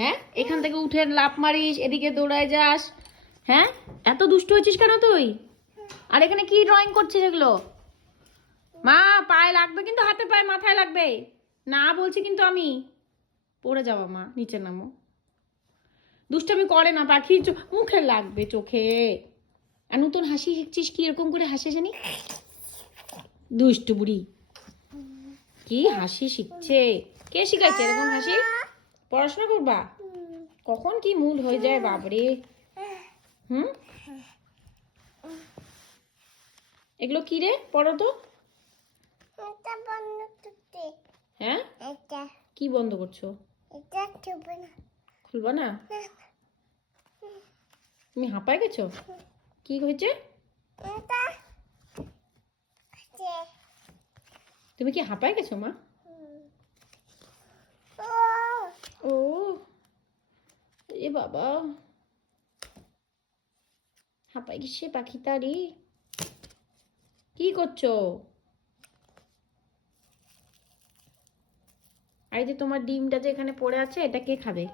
হ্যাঁ, এখান থেকে উঠে লাফ মারিস, এদিকে দৌড়ায় যাস। হ্যাঁ, এত দুষ্ট হয়েছিস কেন তুই? আর এখানে কি ড্রয়িং করছিস এগুলো? মা, পায়ে লাগবে কিন্তু, হাতে পায়ে মাথায় লাগবে না বলছি কিন্তু আমি। পড়ে যাওয়া মা, নিচে নামো। দুষ্টামি করে না, পাখির মুখে লাগবে, চোখে। আর নতুন হাসি শিখছিস, কি এরকম করে হাসে জানি? দুষ্টু বুড়ি, কি হাসি শিখছে? কে শিখাচ্ছে এরকম হাসি? পড়াশোনা করবা? কখন কি মুড হয়ে যায় বাবরে। হুম, এগুলো কি রে? পড়ো তো। হ্যাঁ, কি বন্ধ করছো? খুলবা না? তুমি হাঁপায় গেছো? কি হয়েছে? তুমি কি হাঁপায় গেছো মা? ও এ বাবা, হাঁপায় গেছে পাখিটারি। কি করছো? আর এই যে তোমার ডিমটা যে এখানে পড়ে আছে, এটা কে খাবে?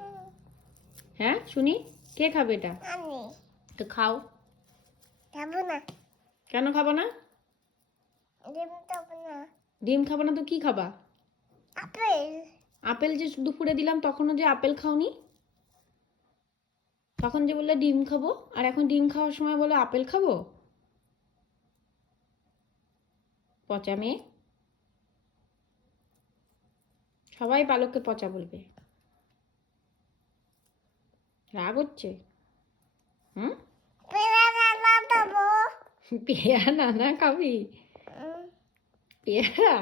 হ্যাঁ শুনি, কে খাবে এটা? তো খাও। কেন খাবো না? ডিম খাবো না তো কি খাবা? আপেল যে দুপুরে দিলাম, তখনও যে আপেল খাওনি। তখন যে বললে ডিম খাবো, আর এখন ডিম খাওয়ার সময় বলে আপেল খাবো। পচা মেয়ে, সবাই পালককে পচা বলবে। রাগ হচ্ছে? হুম, পেয়ারা নানা খাবি? পেয়ারা